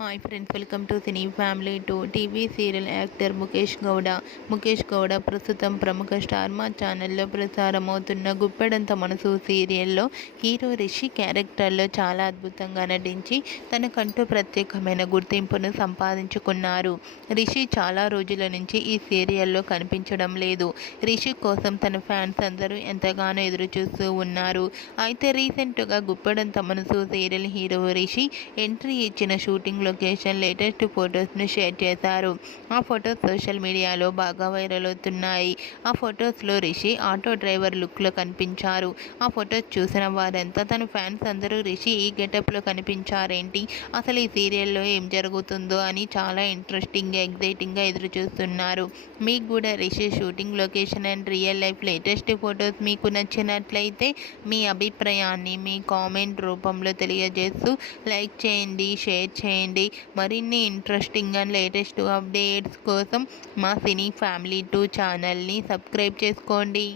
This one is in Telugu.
Hi friends, welcome to cine family two. TV serial actor Mukesh Gowda ప్రస్తుతం ప్రముఖ స్టార్ మా ఛానల్లో ప్రసారమవుతున్న గుప్పెడంత మనసు సీరియల్లో హీరో రిషి క్యారెక్టర్లో చాలా అద్భుతంగా నటించి తనకంటూ ప్రత్యేకమైన గుర్తింపును సంపాదించుకున్నారు. రిషి చాలా రోజుల నుంచి ఈ సీరియల్లో కనిపించడం లేదు. రిషి కోసం తన ఫ్యాన్స్ అందరూ ఎంతగానో ఎదురు చూస్తూ ఉన్నారు. అయితే రీసెంట్గా గుప్పెడంత మనసు సీరియల్ హీరో రిషి ఎంట్రీ ఇచ్చిన షూటింగ్ లొకేషన్ లేటెస్ట్ ఫొటోస్ను షేర్ చేశారు. ఆ ఫొటోస్ సోషల్ మీడియాలో బాగా వైరల్ అవుతున్నాయి. ఆ ఫొటోస్లో రిషి ఆటో డ్రైవర్ లుక్లో కనిపించారు. ఆ ఫొటోస్ చూసిన వారంతా తన ఫ్యాన్స్ అందరూ రిషి ఈ గెటప్లో కనిపించారేంటి, అసలు ఈ సీరియల్లో ఏం జరుగుతుందో అని చాలా ఇంట్రెస్టింగ్గా ఎగ్జైటింగ్గా ఎదురు చూస్తున్నారు. మీకు కూడా Rishi shooting location and real life latest photos మీకు నచ్చినట్లయితే మీ అభిప్రాయాన్ని మీ కామెంట్ రూపంలో తెలియజేస్తూ లైక్ చేయండి, షేర్ చేయండి. మరిన్ని ఇంట్రెస్టింగ్ అండ్ లేటెస్ట్ అప్డేట్స్ కోసం మా సినీ ఫ్యామిలీ 2 ఛానల్ని సబ్స్క్రైబ్ చేసుకోండి.